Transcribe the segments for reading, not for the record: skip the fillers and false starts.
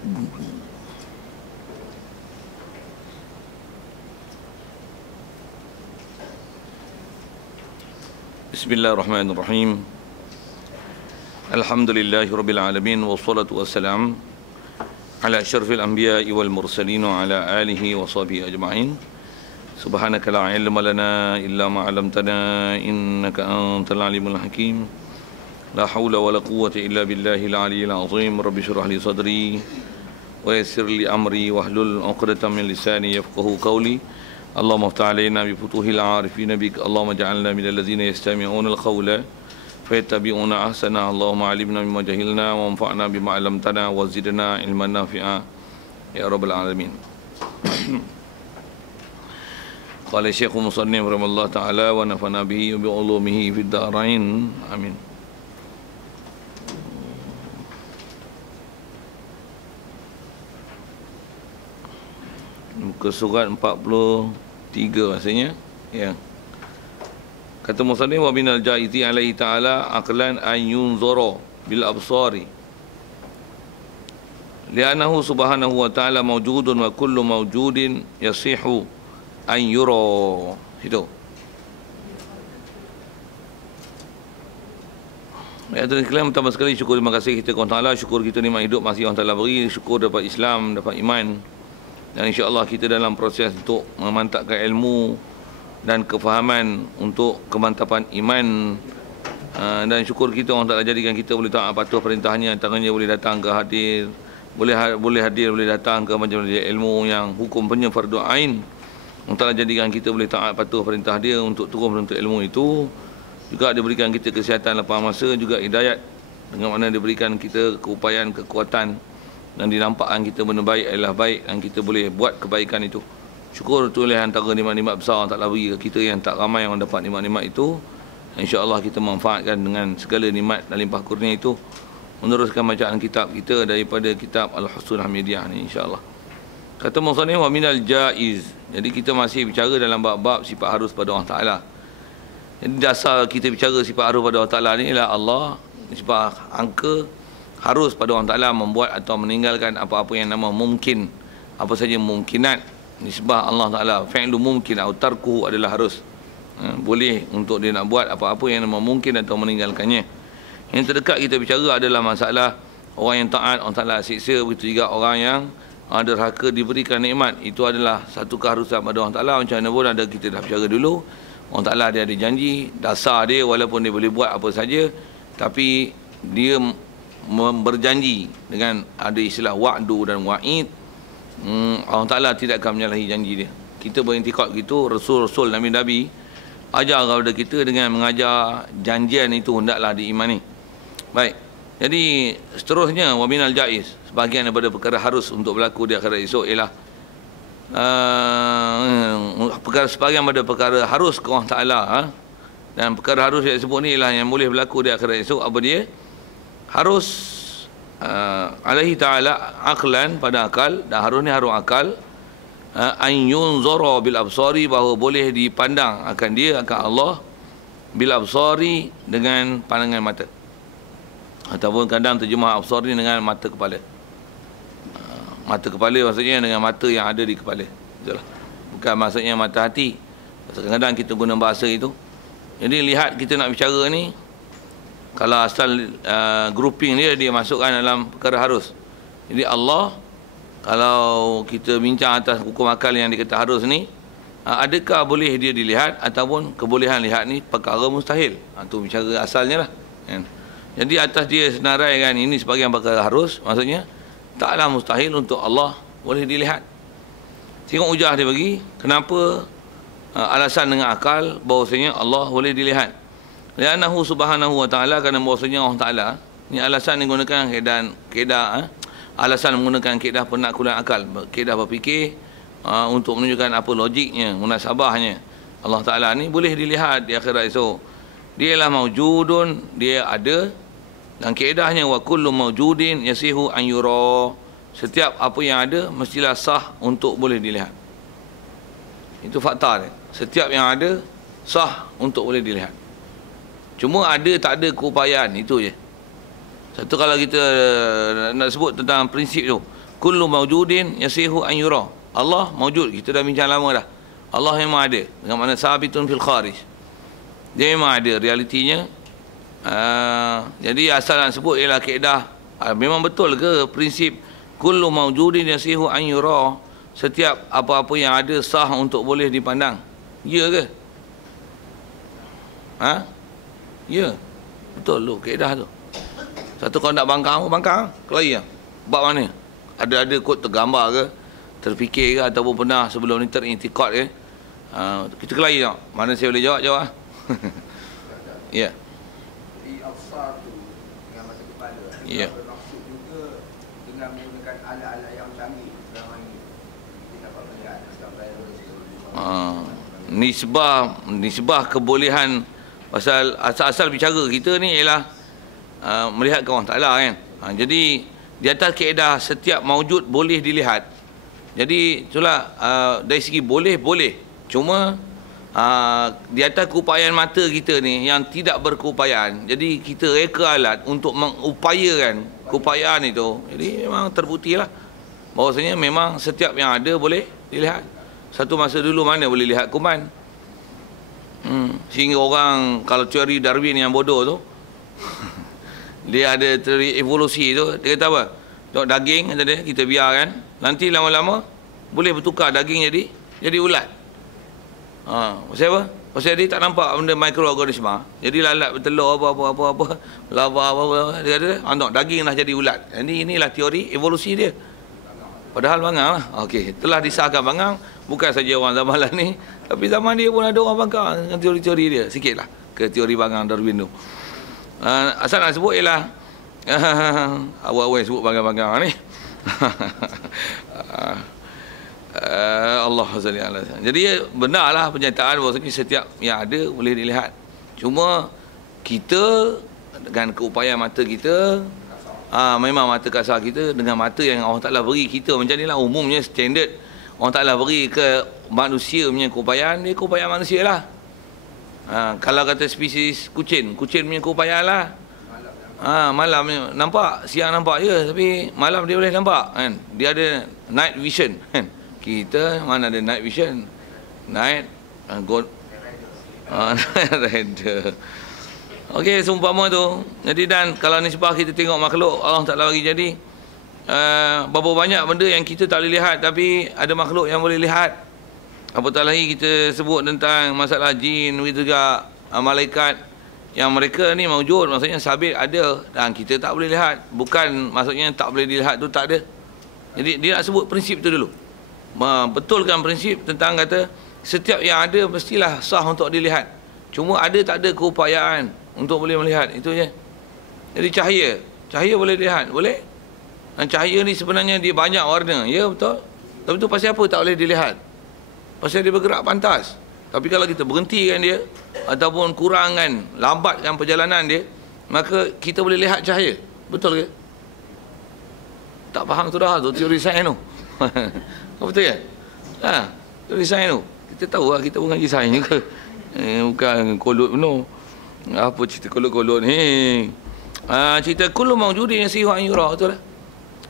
Bismillahirrahmanirrahim. Alhamdulillahirabbil alamin wassalatu wassalam ala asyrafil anbiya'i wal mursalin wa ala alihi wa sahbihi ajma'in. Subhanaka la ilma lana illa ma 'allamtana innaka antal alimul hakim. La haula wala quwwata illa billahil aliyyil azim. Rabbi shrah li sadri wa yassir li amri wahlul 'uqdatam min lisani yafqahu qawli. Allahumma aftah alaina bi futuhil arifin bik. Allahumma ja'alna minal ladzina yastami'una al-qawla fayattabi'una ahsana. Allahumma 'allimna mimma jahilna wa anfa'na bima 'allamtana wa zidna ilman nafi'a ya rabbal alamin. Qala Syekh Musannif rahimahullah ta'ala wa nafa'na bihi wa bi 'ulumihi fid dharain. Amin. Muka surat 43 rasanya, ya. Kata musannif, wa minal jaizi alaihi ta'ala aqlan an yunzara bil absari li'annahu subhanahu wa ta'ala mawjudun wa kullu mawjudin yasihu an yura. Itu ya, tuan sekalian, pertama sekali syukur, terima kasih kita kepada Allah. Syukur kita nikmat hidup masih Allah Taala beri. Syukur dapat Islam, dapat iman. Dan insya-Allah kita dalam proses untuk memantapkan ilmu dan kefahaman untuk kemantapan iman. Dan syukur kita Allah Taala jadikan kita boleh taat patuh perintahnya, tangannya boleh datang ke hadir, boleh hadir, boleh datang ke majlis ilmu yang hukumnya fardu ain. Allah Taala jadikan kita boleh taat patuh perintah dia untuk turun menuntut ilmu itu. Juga diberikan kita kesihatan lapang masa, juga hidayat, dengan mana diberikan kita keupayaan, kekuatan, dan dinampakkan kita benda baik adalah baik dan kita boleh buat kebaikan itu. Syukur itu oleh antara nikmat-nikmat besar Allah Taala bagi kita yang tak ramai yang dapat nikmat-nikmat itu. InsyaAllah kita manfaatkan dengan segala nikmat dan limpah kurnia itu, meneruskan bacaan kitab kita daripada kitab Al-Husul Hamidiyah ni, insyaAllah. Kata musannif, wa minal jaiz. Jadi kita masih bicara dalam bab-bab sifat harus pada Allah Taala. Jadi dasar kita bicara sifat harus pada Allah Taala ni ialah Allah, sifat angka harus pada Allah Taala membuat atau meninggalkan apa-apa yang nama mungkin, apa saja mungkinat nisbah Allah Taala. Fi'lu mungkin atau tarkuhu adalah harus. Boleh untuk dia nak buat apa-apa yang nama mungkin atau meninggalkannya. Yang terdekat kita bicara adalah masalah orang yang taat Allah Taala siksa, begitu juga orang yang derhaka diberikan nikmat. Itu adalah satu keharusan pada Allah Taala. Macam mana pun ada kita dah bicara dulu, Allah Taala dia ada janji, dasar dia walaupun dia boleh buat apa saja, tapi dia berjanji dengan ada istilah wa'du dan wa'id. Allah Ta'ala tidak akan menyalahi janji dia. Kita berintikad gitu. Rasul-Rasul, Nabi-Nabi ajar kepada kita dengan mengajar janjian itu hendaklah diimani. Baik, jadi seterusnya, wa minal jaiz, sebahagian daripada perkara harus untuk berlaku di akhirat esok ialah sebahagian daripada perkara harus ke Allah Ta'ala. Dan perkara harus yang disebut ni ialah yang boleh berlaku di akhirat esok. Apa dia? Harus alaihi ta'ala aqlan, pada akal. Dan harus ni harus akal. An yunzara bil absari, bahawa boleh dipandang akan dia, akan Allah, bil absari, dengan pandangan mata. Ataupun kadang terjemah absar ni dengan mata kepala. Mata kepala maksudnya dengan mata yang ada di kepala. Betul lah. Bukan maksudnya mata hati. Kadang-kadang kita guna bahasa itu. Jadi lihat kita nak bicara ni, kalau asal grouping dia masukkan dalam perkara harus. Jadi Allah, kalau kita bincang atas hukum akal yang dikata harus ni, adakah boleh dia dilihat ataupun kebolehan lihat ni perkara mustahil? Itu bicara asalnya lah. Jadi atas dia senarai kan, ini sebagian perkara harus, maksudnya taklah mustahil untuk Allah boleh dilihat. Tengok ujah dia bagi, kenapa alasan dengan akal bahawasanya Allah boleh dilihat. Li'annahu subhanahu wa ta'ala, kerana bahawasanya Allah Ta'ala, ini alasan digunakan kaedah, alasan menggunakan kaedah penaklukan akal, kaedah berfikir, untuk menunjukkan apa logiknya, munasabahnya. Allah Ta'ala ni boleh dilihat di akhirat esok. Dia ialah mawjudun, dia ada, dan kaedahnya wa kullu mawjudin yasihu an yura. Setiap apa yang ada mestilah sah untuk boleh dilihat. Itu fakta dia. Setiap yang ada sah untuk boleh dilihat. Cuma ada tak ada keupayaan, itu je. Satu, kalau kita nak sebut tentang prinsip tu, kullu mawjudin yasihu an yura. Allah mawjud, kita dah bincang lama dah. Allah memang ada, dengan makna sabitun fil kharij. Dia memang ada realitinya. Jadi asal nak sebut ialah kaedah, memang betul ke prinsip kullu mawjudin yasihu an yura, setiap apa-apa yang ada sah untuk boleh dipandang? Ya ke? Ya. Betul lu kaedah tu. Satu kau nak bangkang kelahi lah. Bab mana? Ada kot tergambar ke, terfikir ke, ataupun pernah sebelum ni terintikad ke? Kita kelahi tak? Mana saya boleh jawab? Ya. Di afsar tu dengan mata kepala, Ya. bermaksud juga dengan menggunakan alat-alat yang canggih selama ini kita dapat melihat nisbah kebolehan pasal asal-asal bicara kita ni ialah melihat ke Allah Ta'ala kan. Jadi di atas kaedah setiap maujud boleh dilihat. Jadi itulah dari segi boleh. Cuma di atas keupayaan mata kita ni yang tidak berkeupayaan. Jadi kita reka alat untuk mengupayakan keupayaan itu. Jadi memang terbuktilah bahawasanya memang setiap yang ada boleh dilihat. Satu masa dulu mana boleh lihat kuman. Sehingga orang, kalau teori Darwin yang bodoh tu dia ada teori evolusi tu, dia kata apa? Tengok daging kata dia, kita biarkan, nanti lama-lama boleh bertukar daging jadi ulat. Pasal apa? Pasal dia tak nampak benda mikroorganisma. Jadi lalat bertelur apa lava apa dia kata, tengok daging dah jadi ulat. Jadi inilah teori evolusi dia. Padahal bangang lah. Okey, telah disahkan bangang. Bukan saja orang zaman lah ni, tapi zaman dia pun ada orang bangang dengan teori-teori dia. Sikit lah ke teori bangang Darwin tu. Asal nak sebut ialah awal-awal sebut bangang-bangang ni. Allah SWT. Jadi benarlah pernyataan bahawa setiap yang ada boleh dilihat. Cuma kita dengan keupayaan mata kita, memang mata kasar kita dengan mata yang Allah Ta'ala beri kita macam ni lah. Umumnya standard Allah Ta'ala beri ke manusia punya keupayaan, dia keupayaan manusia lah. Kalau kata spesies kucing punya keupayaan lah. Malam nampak, siang nampak je, tapi malam dia boleh nampak kan. Dia ada night vision kan. Kita mana ada night vision. Night rider. Okey, seumpama tu. Jadi dan kalau nisbah kita tengok makhluk Allah Ta'ala bagi jadi berapa banyak benda yang kita tak boleh lihat tapi ada makhluk yang boleh lihat. Apatah lagi kita sebut tentang masalah jin juga, malaikat yang mereka ni maujud, maksudnya sabit ada dan kita tak boleh lihat. Bukan maksudnya tak boleh dilihat tu tak ada. Jadi dia nak sebut prinsip tu dulu. Betulkan prinsip tentang kata setiap yang ada mestilah sah untuk dilihat. Cuma ada tak ada keupayaan untuk boleh melihat, itu je. Jadi cahaya boleh dilihat, boleh. Dan cahaya ni sebenarnya dia banyak warna, ya betul. Tapi tu pasal apa tak boleh dilihat? Pasal dia bergerak pantas. Tapi kalau kita berhentikan dia ataupun kurangkan, lambatkan perjalanan dia, maka kita boleh lihat cahaya. Betul ke? Tak faham tu dah, tu teori sains tu. Betul ke? Teori sains tu. Kita tahu lah, kita pun ngaji sains juga. Bukan kolot penuh. Apa cerita kolot-kolot ni? Cerita kullu mawjudin yasihu an yura, betul lah.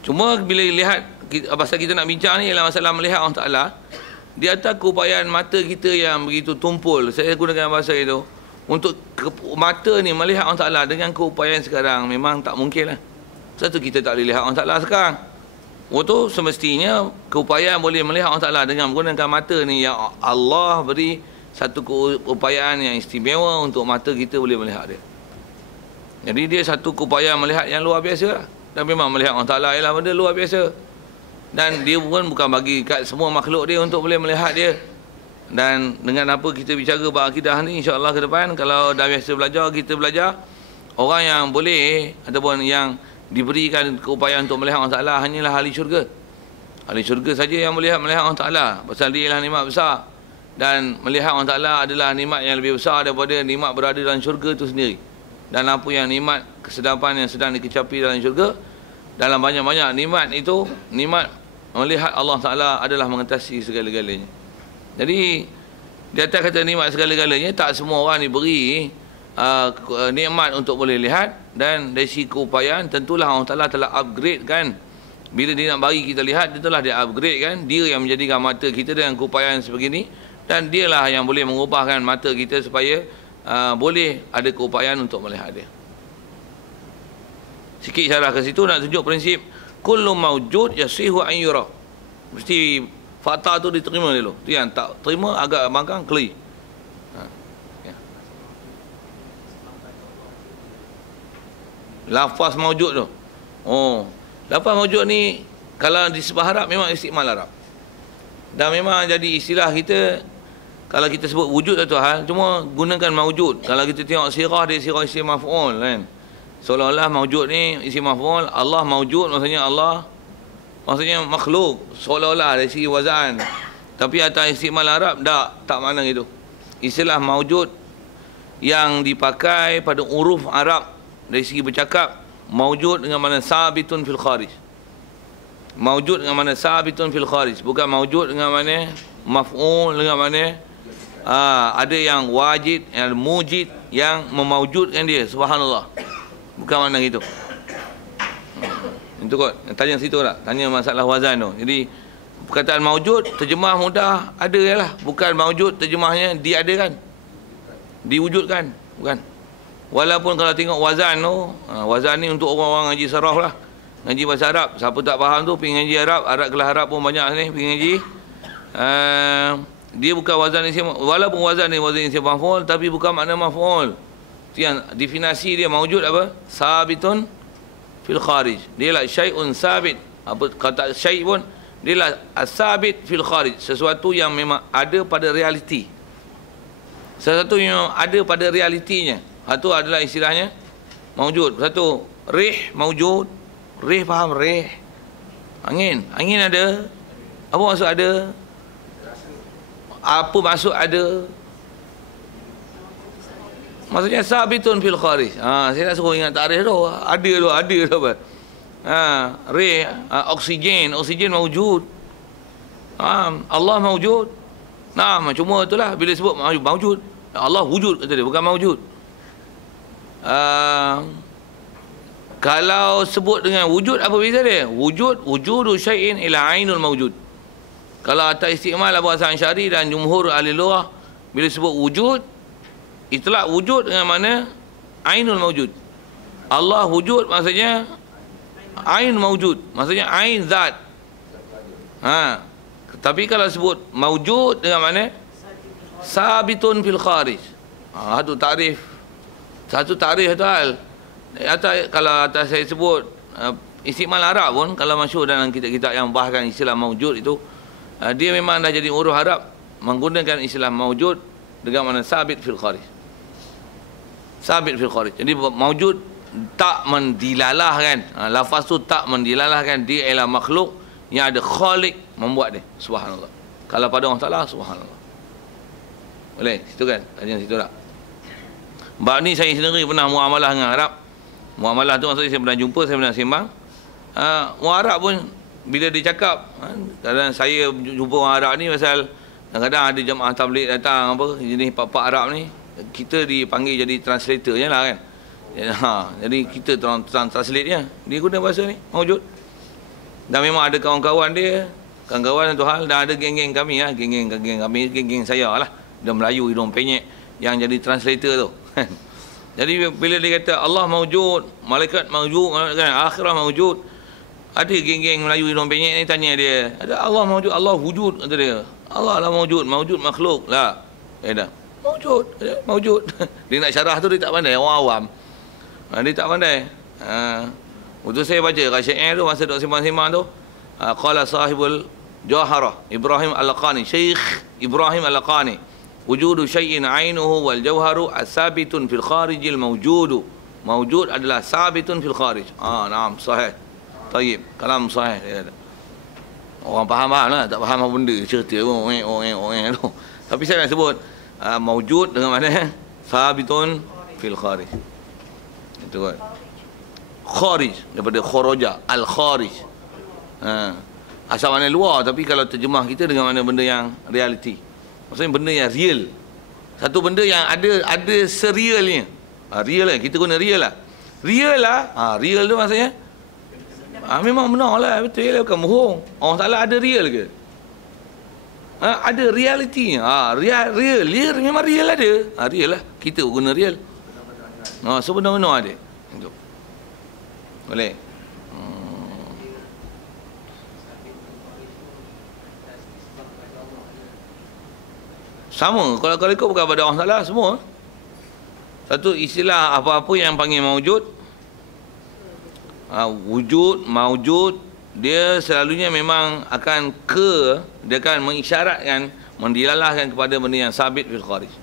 Cuma bila lihat, pasal kita nak bincang ni ialah masalah melihat Allah Ta'ala. Di atas keupayaan mata kita yang begitu tumpul, saya gunakan bahasa itu, untuk mata ni melihat Allah Ta'ala dengan keupayaan sekarang memang tak mungkin lah. Satu, kita tak boleh lihat Allah Ta'ala sekarang. Itu semestinya keupayaan boleh melihat Allah Ta'ala dengan menggunakan mata ni yang Allah beri satu keupayaan yang istimewa untuk mata kita boleh melihat dia. Jadi dia satu keupayaan melihat yang luar biasa lah. Dan memang melihat Allah Ta'ala ialah benda luar biasa. Dan dia pun bukan bagi kat semua makhluk dia untuk boleh melihat dia. Dan dengan apa kita bicara bab akidah ni, insya-Allah ke depan kalau dah biasa belajar, kita belajar orang yang boleh ataupun yang diberikan keupayaan untuk melihat Allah Ta'ala hanyalah ahli syurga. Ahli syurga saja yang melihat Allah Ta'ala. Pasal dia ialah nikmat besar. Dan melihat Allah Ta'ala adalah nikmat yang lebih besar daripada nikmat berada dalam syurga itu sendiri. Dan apa yang nikmat kesedapan yang sedang dikecapi dalam syurga, dalam banyak-banyak nikmat itu, nikmat melihat Allah Ta'ala adalah mengatasi segala-galanya. Jadi di atas kata nikmat segala-galanya, tak semua orang diberi nikmat untuk boleh lihat. Dan dari sisi keupayaan, tentulah Allah Ta'ala telah upgrade kan Bila dia nak bagi kita lihat, dia telah dia upgrade kan. Dia yang menjadikan mata kita dengan keupayaan sebegini, dan dialah yang boleh mengubahkan mata kita supaya boleh ada keupayaan untuk melihat dia. Sikit syarah ke situ nak tunjuk prinsip kullu mawjud yasihu an yura. Mesti fakta tu diterima dulu. Tu yang tak terima agak bangkang keli. Ya. Lafaz mawjud tu. Oh, lafaz mawjud ni kalau di sebelah Arab memang istimal Arab. Dan memang jadi istilah kita kalau kita sebut wujud satu hal, cuma gunakan mawjud. Kalau kita tengok sirah, dia sirah isim maf'ul kan. Seolah-olah mawjud ni isim maf'ul, Allah mawjud maksudnya Allah, maksudnya makhluk, seolah-olah dari segi wazan. Tapi atas istimal Arab tak makna gitu. Istilah mawjud yang dipakai pada huruf Arab dari segi bercakap, mawjud dengan makna sabitun fil kharij. Mawjud dengan makna sabitun fil kharij, bukan mawjud dengan makna maf'ul dengan makna ada yang wajid, yang mujid, yang memawujudkan dia. Subhanallah. Bukan makna gitu. Itu kot. Tanya situ tak? Tanya masalah wazan tu. Jadi perkataan mawjud terjemah mudah, ada lah. Bukan mawjud terjemahnya diadakan, diwujudkan, bukan. Walaupun kalau tengok wazan tu, wazan ni untuk orang-orang ngaji saraf lah, ngaji bahasa Arab. Siapa tak faham tu pergi ngaji Arab, kelas Arab pun banyak ni pergi ngaji. Dia bukan wazan isim, walaupun wazan ni wazan isim maf'ul, tapi bukan makna maf'ul. Yang definisi dia mawjud apa? Sabitun fil kharij. Dia lah syai'un sabit. Apa kata syai' pun dia lah sabit fil kharij, sesuatu yang memang ada pada realiti. Sesuatu yang ada pada realitinya. Itu adalah istilahnya mawjud. Satu, rih mawjud. Rih faham rih? Angin. Angin ada. Apa maksud ada? Apa maksud ada? Maksudnya sabitun fil kharij. Saya nak suruh ingat tarikh tu. Ada tu apa? Rih, oksigen mawjud. Allah mawjud. Nah, cuma itulah bila sebut mawjud. Allah wujud kata dia, bukan mawjud. Kalau sebut dengan wujud, apa beza dia? Wujudu syai'in ila ainul mawjud. Kalau atas istimal Abu Hasan Syari dan jumhur ahli lughah, bila sebut wujud, itlaq wujud dengan mana ainul mawjud. Allah wujud maksudnya ain mawjud, maksudnya ain zat. Tapi kalau sebut mawjud dengan mana sabitun fil kharij. Satu takrif. Satu takrif tu hal. Kalau atas saya sebut istimal Arab pun, kalau masyhur dalam kitab-kitab yang bahkan istilah mawjud itu, dia memang dah jadi huruf Arab menggunakan istilah mawjud dengan makna sabit fil kharij. Sabit fil kharij. Jadi mawjud tak mendilalahkan, lafaz tu tak mendilalahkan dia ialah makhluk yang ada khalik membuat dia. Subhanallah. Kalau pada Allah Taala, subhanallah. Boleh? Situ kan? Tanya situ tak? Bab ni saya sendiri pernah muamalah dengan Arab. Muamalah tu maksudnya saya pernah jumpa, saya pernah sembang. Orang Arab pun bila dia cakap, kadang saya jumpa orang Arab ni pasal kadang-kadang ada jemaah tabligh datang apa jenis pak-pak Arab ni, kita dipanggil jadi translator je lah kan. Jadi kita translate dia. Dia guna bahasa ni mawjud. Dan memang ada kawan-kawan dia, kawan-kawan tu hal, dan ada geng-geng kami lah, geng-geng saya lah, dia Melayu hidung penyek yang jadi translator tu. Jadi bila dia kata Allah mawjud, malaikat mawjud, akhirah mawjud, ada geng-geng Melayu hidung penyek ni tanya dia, ada Allah mawjud, Allah wujud kata dia. Allah lah mawjud makhluk lah. Dah mawjud. Dia nak syarah tu dia tak pandai, orang awam. Dia tak pandai. Waktu saya baca kat syair tu, masa duk sembang-sembang tu, qala sahibul Jawharah Ibrahim Al-Laqani, Syekh Ibrahim Al-Laqani, wujudu syai'in ainuhu wal jawharu asabitun fil kharijil mawjudu. Mawjud adalah sabitun fil kharij. Naam, sahih. Tayyib, kalam sahih. Orang faham lah, tak faham apa benda cerita orang tu. Tapi saya nak sebut mawjud dengan mana sabitun fil kharij. Itu kan. Kharij daripada kharaja, al kharij. Asal mana luar, tapi kalau terjemah kita dengan mana benda yang realiti. Maksudnya benda yang real. Satu benda yang ada serialnya. Real lah, kita guna real lah. Real lah, real tu maksudnya Memang benar lah, betul lah, bukan bohong. Allah Ta'ala ada real ke? Ada realitinya. Real, dia memang real ada. Real lah, kita guna real. Sebenar-benar ada. Boleh. Sama, kalau ikut bukan pada Allah Ta'ala semua. Satu istilah apa-apa yang panggil maujud. Wujud, maujud, dia selalunya memang akan dia akan mengisyaratkan, mendilalahkan kepada benda yang sabit fil kharij.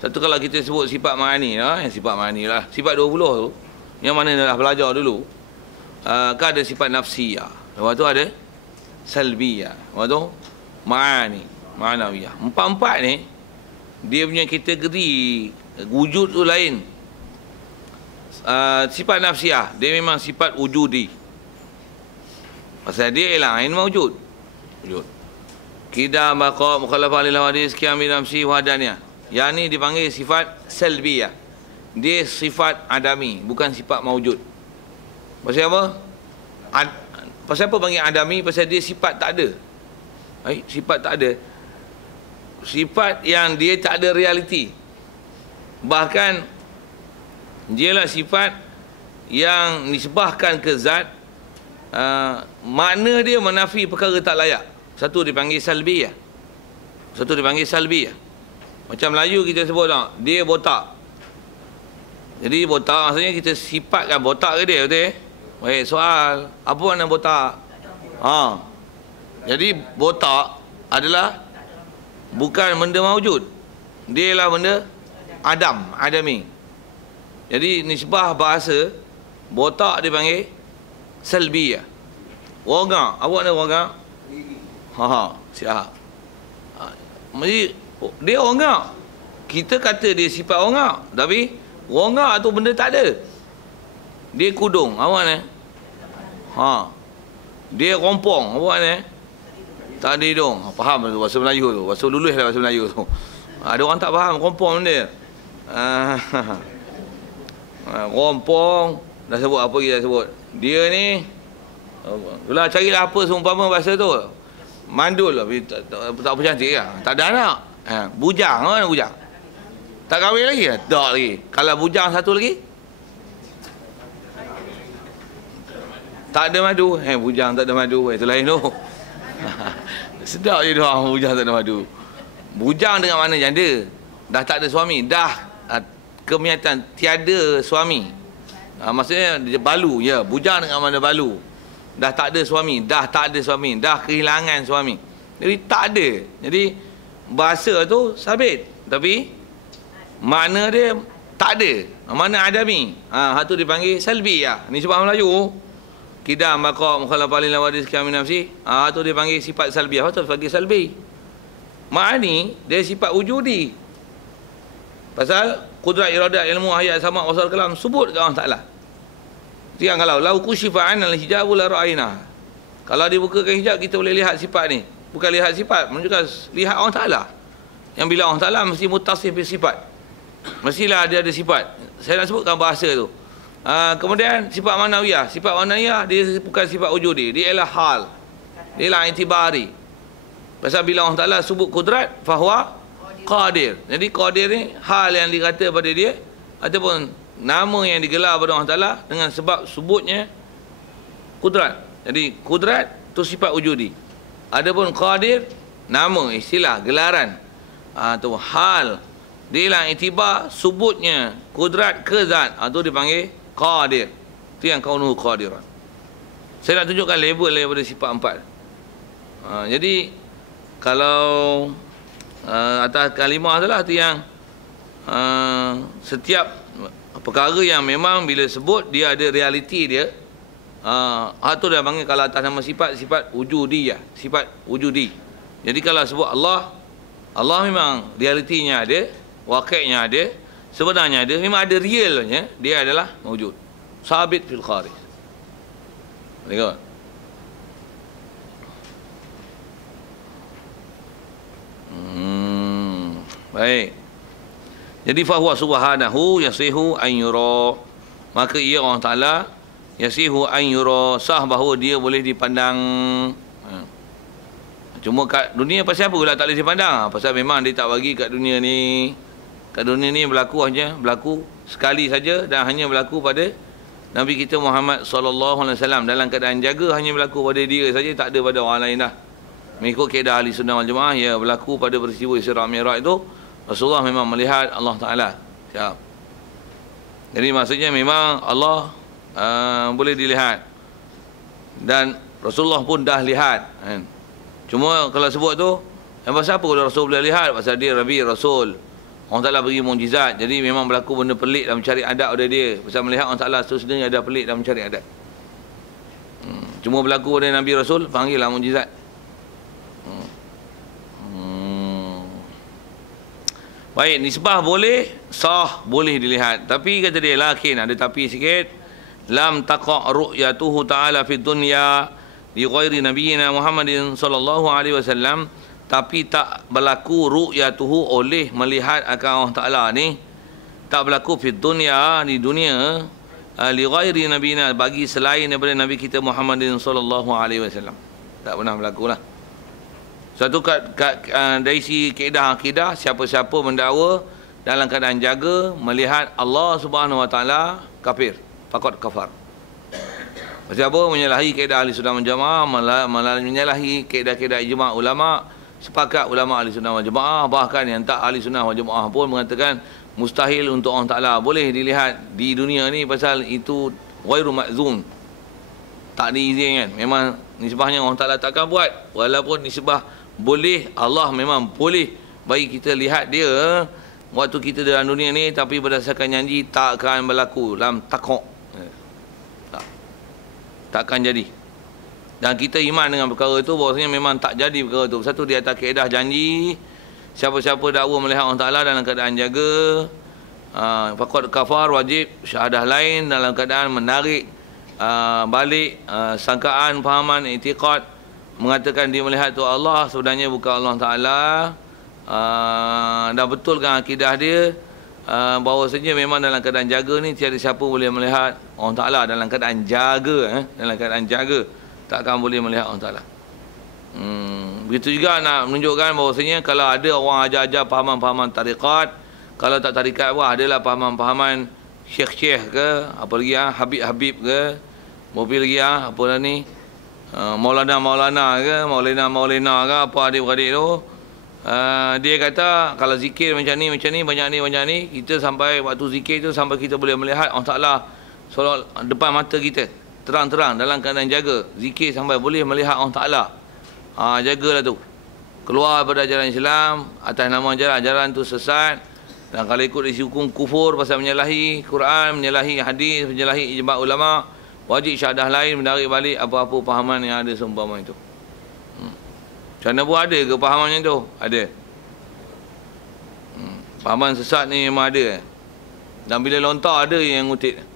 Satu kalau kita sebut sifat ma'ani, yang sifat ma'ani lah, sifat 20 tu, yang mana dah belajar dulu, kan ada sifat nafsiyah, lepas tu ada salbiyah, lepas tu ma'ani, ma'nawiyah. Empat-empat ni dia punya kategori wujud tu lain. Sifat nafsiyah dia memang sifat wujudi, pasal dia ialah ain mawujud, wujud. Qidam, baqa, mukhalafah lil hawadis, qiyam bi nafsi wa hadaniyah. Yang ni dipanggil sifat salbiyah. Dia sifat adami, bukan sifat mawujud. Pasal apa? Pasal apa panggil adami? Pasal dia sifat tak ada. Sifat tak ada. Sifat yang dia tak ada realiti. Bahkan dialah sifat yang nisbahkan ke zat, makna dia menafi perkara tak layak. Satu dipanggil salbiyah, satu dipanggil salbiyah. Macam Melayu kita sebut tak, dia botak. Jadi botak maksudnya kita sifatkan botak ke dia, betul? Baik, soal apa makna botak? Jadi botak adalah bukan benda mawujud, dia ialah benda adami. Jadi nisbah bahasa botak dipanggil salbiyah. Rongak, apa makna rongak? Siap. Jadi dia rongak. Kita kata dia sifat rongak, tapi rongak tu benda tak ada. Dia kudung, apa makna? Dia rompong, apa makna? Tak ada hidung. Faham tu bahasa Melayu tu. Bahasa lulus lah bahasa Melayu tu. Ada orang tak faham rompong benda. Rompong, dah sebut apa kita sebut. Dia ni itulah, carilah apa seumpama bahasa tu. Mandul lah, tak apa cantik lah. Tak ada anak. Bujang, mana bujang? Tak kahwin lagi ke? Tak lagi. Kalau bujang satu lagi, tak ada madu. Bujang tak ada madu. Itu lain tu. Sedap je doang bujang tak ada madu. Bujang dengan mana janda. Dah tak ada suami. Dah kemiatan tiada suami. Maksudnya dia balu. Ya, bujang dengan mana balu. Dah tak ada suami. Dah tak ada suami. Dah kehilangan suami. Jadi tak ada. Jadi bahasa tu sabit, tapi makna dia tak ada. Makna adami. Hak tu dipanggil salbiyah. Ni sebab Melayu. Qidam, baqa, mukhalafah lil hawadis, qiyam bi nafsi. Hak tu dipanggil sifat salbiyah. Hak tu dipanggil salbi. Ma'ani dia sifat wujudi. Pasal kudrat, iradat, ilmu, hayat, sama, wasal, kalam sebut ke Allah Ta'ala. Tiang kalau lau kusyifa 'anil hijabu la ra'ayna. Kalau dibukakan hijab kita boleh lihat sifat ni. Bukan lihat sifat, menunjukkan lihat Allah Ta'ala. Yang bila Allah Ta'ala mesti mutasif bi sifat. Mestilah dia ada sifat. Saya nak sebutkan bahasa tu. Kemudian sifat manawiyah. Sifat manawiyah dia bukan sifat wujudi. Dia ialah hal. Dia ialah itibari. Pasal bila Allah Ta'ala sebut kudrat, fahuwa qadir. Jadi qadir ni hal yang dikata pada dia, ataupun nama yang digelar pada Allah Ta'ala dengan sebab sebutnya kudrat. Jadi kudrat tu sifat wujudi. Adapun qadir, nama, istilah, gelaran. Tu hal. Dia ialah itibar sebutnya kudrat ke zat. Tu dipanggil qadir. Itu yang kaunuhu qadiran. Saya nak tunjukkan level daripada sifat 4. Jadi kalau atas kalimah tu lah tu yang setiap perkara yang memang bila sebut dia ada realiti dia. Tu dah panggil kalau atas nama sifat wujudi ya, sifat wujudi. Jadi kalau sebut Allah, Allah memang realitinya ada, wakilnya ada, sebenarnya ada, memang ada realnya, dia adalah wujud. Sabit fil kharij. Tengok. Baik. Jadi fahuwa subhanahu yasihu an yura. Maka ia Allah Ta'ala yasihu an yura, sah bahawa dia boleh dipandang. Cuma kat dunia pasal apa pula tak boleh dipandang? Pasal memang dia tak bagi kat dunia ni. Kat dunia ni berlaku sekali saja dan hanya berlaku pada Nabi kita Muhammad sallallahu alaihi wasallam. Dalam keadaan jaga hanya berlaku pada dia saja, tak ada pada orang lain dah. Mengikut kaedah ahli sunnah wal jamaah, ya berlaku pada peristiwa Isra Mi'raj itu Rasulullah memang melihat Allah Taala. Siap. Jadi maksudnya memang Allah boleh dilihat dan Rasulullah pun dah lihat kan. Cuma kalau sebut tu, pasal apa kalau Rasul boleh lihat? Pasal dia Nabi Rasul. Allah Ta'ala bagi mukjizat. Jadi memang berlaku benda pelik dalam mencari adab pada dia. Pasal melihat Allah Ta'ala sebenarnya ada pelik dalam mencari adab. Cuma berlaku pada Nabi Rasul, panggillah mukjizat. Baik, nisbah boleh, sah boleh dilihat. Tapi kata dia, lakin ada tapi sikit. Lam taqa' ru'yatuhu ta'ala fid dunya di ghairi nabiyina Muhammadin sallallahu alaihi wasallam, tapi tak berlaku ru'yatuhu oleh melihat akan Allah Taala ni, tak berlaku fid dunya di dunia, li ghairi nabiyina bagi selain daripada nabi kita Muhammadin sallallahu alaihi wasallam. Tak pernah berlaku lah. Satu dari si kaedah akidah, siapa-siapa mendakwa dalam keadaan jaga melihat Allah Subhanahu wa taala, kafir, faqad kafar. Pasal apa? Menyalahi kaedah ahli sunnah wal jamaah, menyalahi kaedah-kaedah ijma' ulama. Sepakat ulama ahli sunnah wal jamaah, bahkan yang tak ahli sunnah wal jamaah pun mengatakan mustahil untuk Allah Ta'ala boleh dilihat di dunia ni, pasal itu ghairu ma'zun, tak diizinkan. Memang nisbahnya Allah Ta'ala takkan buat. Walaupun nisbah boleh, Allah memang boleh bagi kita lihat dia waktu kita dalam dunia ni, tapi berdasarkan janji tak akan berlaku. Lam taqo', takkan jadi. Dan kita iman dengan perkara itu, bahawasanya memang tak jadi perkara itu. Satu, di atas kaedah janji, siapa-siapa dakwa melihat Allah Ta'ala dalam keadaan jaga, faqad kafar, wajib syahadah lain dalam keadaan menarik balik sangkaan, fahaman, i'tiqad, mengatakan dia melihat tu Allah, sebenarnya bukan Allah Ta'ala. Dan betulkan akidah dia, bahawasanya memang dalam keadaan jaga ni tiada siapa boleh melihat Allah Ta'ala dalam keadaan jaga, dalam keadaan jaga takkan boleh melihat Allah Ta'ala. Begitu juga nak menunjukkan bahawasanya kalau ada orang ajar-ajar pahaman-pahaman tarikat, kalau tak tarikat pun adalah pahaman-pahaman syekh-syekh ke, apa lagi Habib-Habib ke, mobil lagi apa lah ni, Maulana-Maulana ke, Maulana ke, apa adik-beradik tu. Dia kata kalau zikir macam ni, banyak ni, kita sampai waktu zikir tu sampai kita boleh melihat Allah Ta'ala solat depan mata kita, terang-terang dalam keadaan jaga. Zikir sampai boleh melihat Allah Ta'ala. Jagalah tu. Keluar daripada ajaran Islam atas nama ajaran tu sesat. Dan kalau ikut isi hukum kufur pasal menyalahi Quran, menyalahi hadis, menyalahi ijma' ulama, wajib syahadah lain menarik balik apa-apa pahaman yang ada seumpama itu. Macam mana pun ada ke pahamannya tu? Ada. Pahaman sesat ni memang ada. Dan bila lontar ada yang ngutip.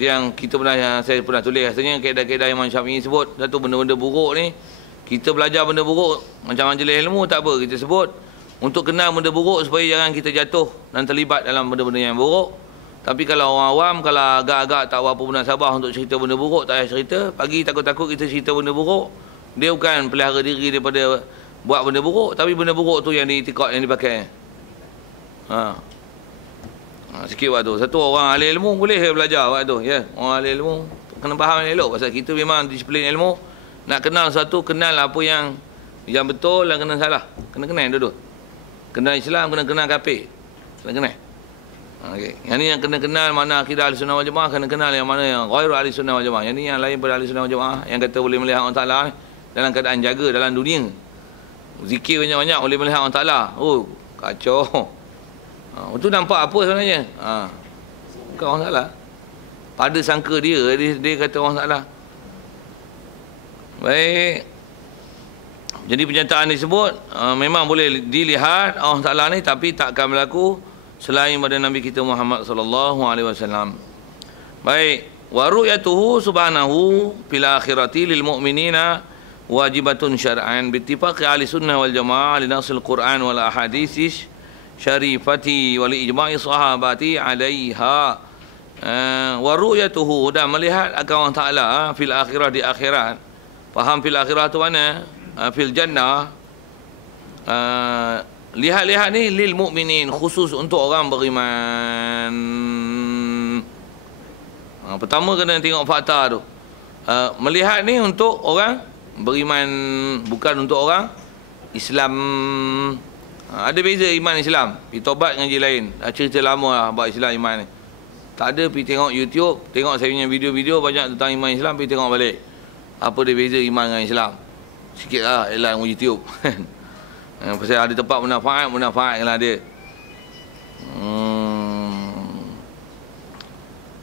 Yang kita saya pernah tulis, rasanya kaedah-kaedah yang Imam Syafi'i sebut, satu benda-benda buruk ni, kita belajar benda buruk macam majlis ilmu tak apa, kita sebut untuk kenal benda buruk supaya jangan kita jatuh dan terlibat dalam benda-benda yang buruk. Tapi kalau orang awam, kalau agak-agak tak apa munasabah untuk cerita benda buruk, tak payah cerita. Pagi takut-takut kita cerita benda buruk, dia bukan pelihara diri daripada buat benda buruk, tapi benda buruk tu yang diitikad, yang dipakai. Sikit waktu. Satu, orang ahli ilmu boleh belajar waktu tu, ya. Orang ahli ilmu kena faham elok, pasal kita memang disiplin ilmu. Nak kenal satu, kenal apa yang betul dan kena salah. Kena kenal dulu. Kenal Islam, kena kenal kafir. Kena kenal. Okey. Yang ni yang kena kenal mana akidah ahli sunnah wal jamaah, kena kenal yang mana yang ghairu ahli sunnah wal jamaah. Yang ni yang lain pada ahli sunnah wal jamaah, yang kata boleh melihat Allah Ta'ala dalam keadaan jaga dalam dunia. Zikir banyak-banyak boleh melihat Allah Ta'ala. Oh, kacau. Itu nampak apa sebenarnya? Bukan Allah Ta'ala. Pada sangka dia kata Allah Ta'ala. Baik. Jadi pernyataan disebut memang boleh dilihat Allah Ta'ala ni, tapi tak akan berlaku selain pada Nabi kita Muhammad sallallahu alaihi wasallam. Baik, wa ru'yatuhu subhanahu fil akhirati lil mu'minina wajibatun syar'an bi ittifaqi ahli sunnah wal jamaah li nasil Quran wal ahadits syarifati wal ijma'i sahabati 'alaiha. Wa ru'yatuhu, dan melihat akan Allah Taala fil akhirah, di akhirat. Faham fil akhirah tu mana? Fil jannah. Lihat-lihat ni lil mukminin, khusus untuk orang beriman. Pertama kena tengok fakta tu. Melihat ni untuk orang beriman, bukan untuk orang Islam. Ada beza iman Islam. Pergi tobat ngaji lain. Cerita lama lah buat Islam iman ni. Tak ada, pergi tengok YouTube, tengok saya punya video-video banyak tentang iman Islam, pergi tengok balik. Apa dia beza iman dengan Islam? Sikit lah dalam YouTube. Pasal ada tempat munafaat lah dia.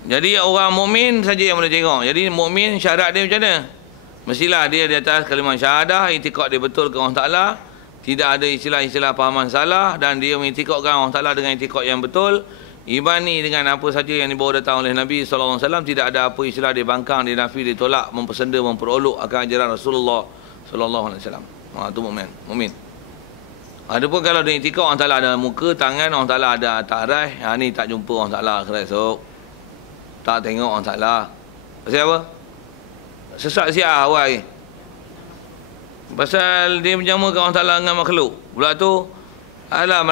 Jadi orang mukmin saja yang boleh tengok. Jadi mukmin syarat dia macam mana? Mestilah dia di atas kalimah syahadah, i'tikad dia betul ke Allah Taala, tidak ada istilah-istilah fahaman salah, dan dia mengiktikadkan Allah Taala dengan i'tikad yang betul. Imani dengan apa saja yang dibawa datang oleh Nabi SAW, tidak ada apa istilah dia bangkang, dia nafi, dia tolak, mempersenda, memperolok akan ajaran Rasulullah SAW. Itu mukmin. Adapun kalau dia i'tikad Allah Taala ada muka, tangan, Allah Taala ada atas, ni tak jumpa Allah Taala akhirat esok. Tak tengok Allah Taala. Pasal apa? Sesat siap awal ni. Pasal dia menjamakan Allah Taala dengan makhluk. Pula tu, alah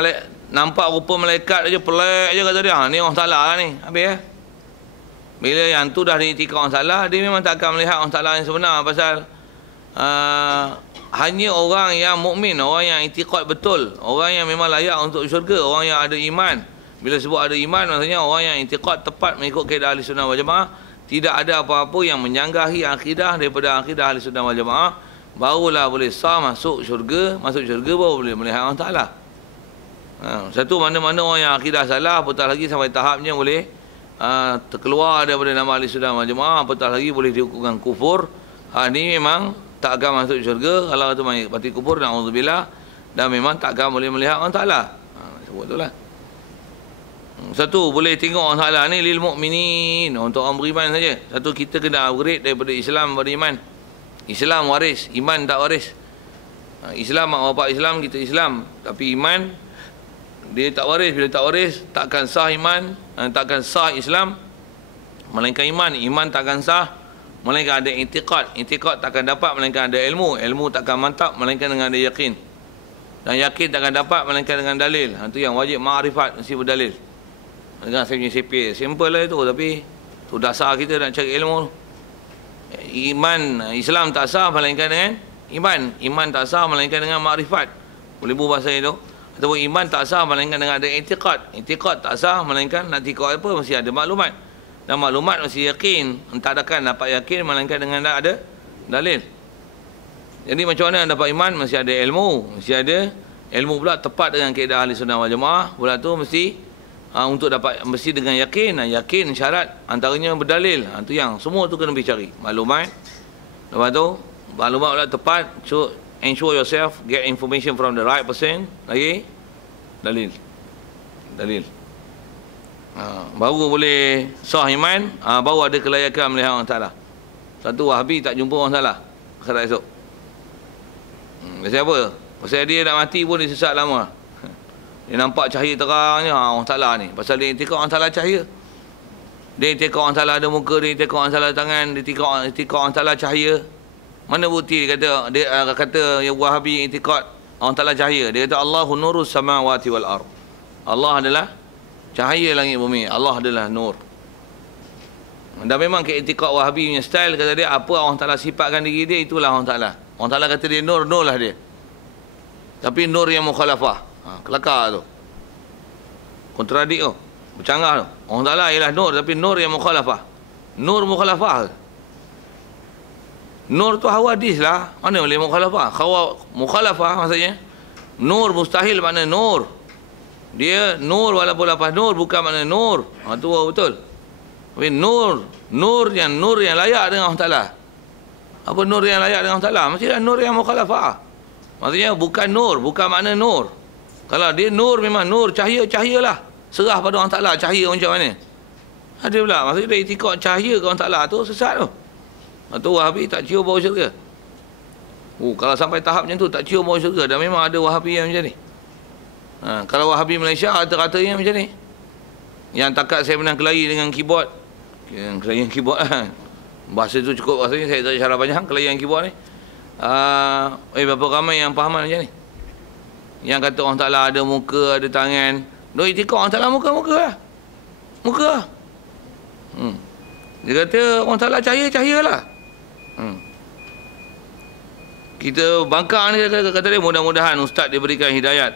nampak rupa malaikat aja, pelik je kata dia. Ni Allah Taala lah ni. Habis bila yang tu dah diiktikad Allah Taala, dia memang tak akan melihat Allah Taala yang sebenar. Pasal hanya orang yang mukmin, orang yang iktikad betul, orang yang memang layak untuk syurga, orang yang ada iman. Bila sebut ada iman, maksudnya orang yang iktikad tepat mengikut kaedah Ahli Sunnah wal Jamaah. Tidak ada apa-apa yang menyanggahi akidah daripada akidah Ahli Sunnah wal Jamaah. Barulah boleh sah masuk syurga. Masuk syurga baru boleh melihat Allah Ta'ala. Satu, mana-mana orang yang akidah salah, apatah lagi sampai tahapnya boleh terkeluar daripada nama Ahli Sunnah wal Jamaah, apatah lagi boleh dihukumkan kufur. Ini memang tak akan masuk syurga. Kalau itu mati kufur, na'udzubillah. Dan memang tak akan boleh melihat Allah Ta'ala. Sebut itulah. Satu, boleh tengok Allah Ta'ala ni lil mukminin, untuk orang beriman saja. Satu, kita kena upgrade daripada Islam pada iman. Islam waris, iman tak waris. Islam, mak bapak Islam, kita Islam. Tapi iman, dia tak waris. Bila tak waris, takkan sah iman, takkan sah Islam. Melainkan iman, iman takkan sah. Melainkan ada i'tikad, i'tikad takkan dapat melainkan ada ilmu, ilmu takkan mantap melainkan dengan ada yakin. Dan yakin takkan dapat melainkan dengan dalil. Itu yang wajib ma'rifat, mesti berdalil. Dengan saya punya CPA, simple lah itu, tapi tu dasar kita nak cari ilmu. Iman, Islam tak sah melainkan dengan iman. Iman tak sah melainkan dengan makrifat. Boleh buat bahasa itu. Ataupun iman tak sah melainkan dengan ada i'tikad. I'tikad tak sah melainkan nak i'tikad apa, mesti ada maklumat. Dan maklumat mesti yakin. Entah adakah dapat yakin melainkan dengan ada dalil. Jadi macam mana dapat iman? Mesti ada ilmu. Mesti ada ilmu pula tepat dengan kaedah Ahli Sunnah wal Jamaah. Pula tu mesti untuk dapat, mesti dengan yakin. Yakin syarat antaranya berdalil. Itu yang semua tu kena dicari. Maklumat. Lepas tu maklumat pula tepat. So ensure yourself get information from the right person. Lagi dalil. Baru boleh sah iman. Baru ada kelayakan melihat Allah Ta'ala. Satu, Wahabi tak jumpa Allah Ta'ala akhirat esok. Pasal apa? Pasal dia nak mati pun dia sesat lama. Dia nampak cahaya terangnya Allah Ta'ala ni. Pasal dia i'tikad Allah Ta'ala cahaya. Dia i'tikad Allah Ta'ala ada muka, dia i'tikad Allah Ta'ala tangan, dia i'tikad Allah Ta'ala cahaya. Mana bukti dia kata yang Wahabi i'tikad Allah Ta'ala cahaya? Dia kata Allahu nurus samawati wal ard. Allah adalah cahaya langit bumi. Allah adalah nur. Dan memang i'tikad Wahabi punya style, kata dia apa Allah Ta'ala sifatkan diri dia, itulah Allah Ta'ala. Allah Ta'ala kata dia nur, nur lah dia. Tapi nur yang mukhalafah. Kelakar tu, kontradik tu, bercanggah tu. Allah Ta'ala ialah nur, tapi nur yang mukhalafah. Nur mukhalafah. Nur tu hawadis lah. Mana boleh mukhalafah? Mukhalafah maksudnya nur mustahil, makna nur. Dia nur walaupun lepas nur bukan makna nur. Tu betul. Tapi nur yang layak dengan Allah Ta'ala. Apa nur yang layak dengan Allah Ta'ala? Mestilah nur yang mukhalafah. Maksudnya bukan nur, bukan makna nur. Kalau dia nur, memang nur, cahaya-cahayalah. Serah pada Allah Ta'ala, cahaya macam mana. Ada pula, maksudnya dia i'tikad cahaya ke Allah Ta'ala tu sesat tu. Itu Wahabi tak cium bau syurga. Kalau sampai tahap macam tu, tak cium bau syurga. Dan memang ada Wahabi yang macam ni. Kalau Wahabi Malaysia, kata-katanya macam ni. Yang takat saya menang kelahi dengan keyboard. Kelahi keyboard lah. Bahasa tu cukup rasanya, saya tak syarah panjang kelahi keyboard ni. Berapa ramai yang faham macam ni? Yang kata Allah Ta'ala ada muka, ada tangan. Doi itikad Allah Ta'ala muka lah. Muka lah. Dia kata Allah Ta'ala cahaya lah. Kita bangkang ni kata dia, mudah-mudahan ustaz diberikan hidayat